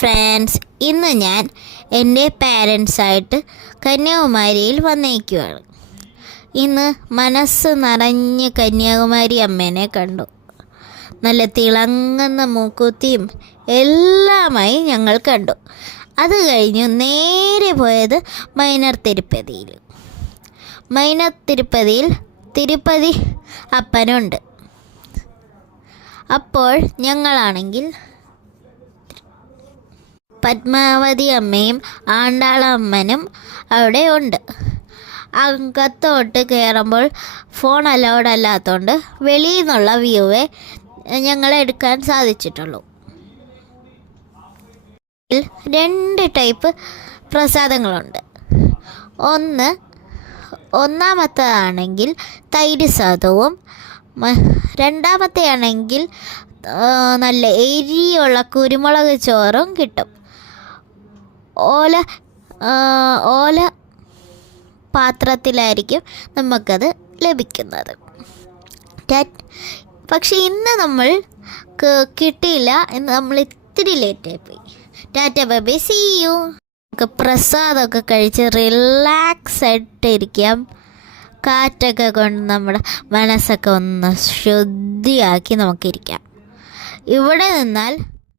Friends, ഇന്ന് ഞാൻ എൻ്റെ പാരൻസായിട്ട് കന്യാകുമാരിയിൽ വന്നേക്കുവാണ്. ഇന്ന് മനസ്സ് നിറഞ്ഞ് കന്യാകുമാരി അമ്മേനെ കണ്ടു. നല്ല തിളങ്ങുന്ന മൂക്കുത്തിയും എല്ലാമായി ഞങ്ങൾ കണ്ടു. അത് കഴിഞ്ഞു നേരെ പോയത് മൈനർ തിരുപ്പതിയിൽ. മൈനർ തിരുപ്പതിയിൽ തിരുപ്പതി അപ്പനുണ്ട്. അപ്പോൾ ഞങ്ങളാണെങ്കിൽ പത്മാവതി അമ്മയും ആണ്ടാളമ്മനും അവിടെ ഉണ്ട്. അകത്തോട്ട് കയറുമ്പോൾ ഫോൺ അലൗഡ് അല്ലാത്തതുകൊണ്ട് വെളിയിൽ നിന്നുള്ള വ്യൂവേ ഞങ്ങളെടുക്കാൻ സാധിച്ചിട്ടുള്ളൂ. 2 ടൈപ്പ് പ്രസാദങ്ങളുണ്ട്. ഒന്നാമത്തേതാണെങ്കിൽ തൈര് സാദവും, രണ്ടാമത്തെ ആണെങ്കിൽ നല്ല എരിയുള്ള കുരുമുളക് ചോറും കിട്ടും. ഓല പാത്രത്തിലായിരിക്കും നമുക്കത് ലഭിക്കുന്നത്. പക്ഷെ ഇന്ന് നമ്മൾ കിട്ടിയില്ല. ഇന്ന് നമ്മൾ ഇത്തിരി ലേറ്റായിപ്പോയി. Tata bye bye, see you. നമുക്ക് പ്രസാദമൊക്കെ കഴിച്ച് റിലാക്സ് ആയിട്ട് ഇരിക്കാം. കാറ്റൊക്കെ കൊണ്ട് നമ്മുടെ മനസ്സൊക്കെ ഒന്ന് ശുദ്ധിയാക്കി നമുക്കിരിക്കാം. ഇവിടെ നിന്നാൽ